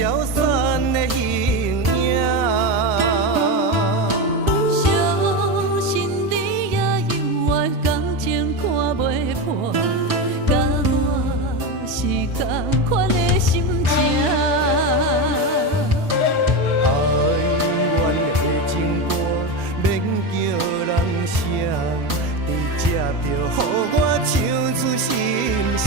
消散的形影。相信你也有爱，感情看袂破，甲我是同款的心情。爱阮的情歌免叫人写，伫这着予我唱出心声。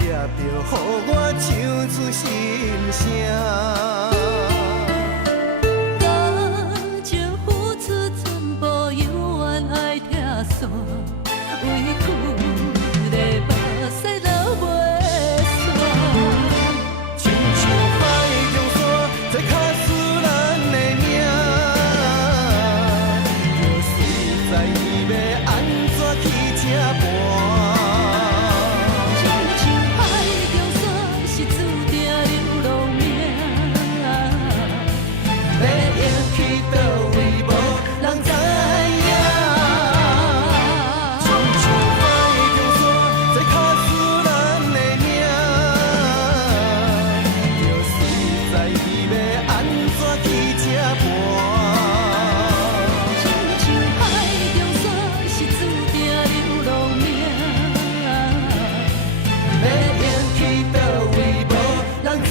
着予我唱出心声。感情付出全部，犹原爱拆散，委屈的目屎流袂煞。亲像海中沙，在卡死咱的命，着实在要安怎去这盘。去倒位无人知影，亲像海中沙，在卡死咱的命，着实在要安怎去这盘。亲像海中沙，是注定流浪命，要去倒位无人知。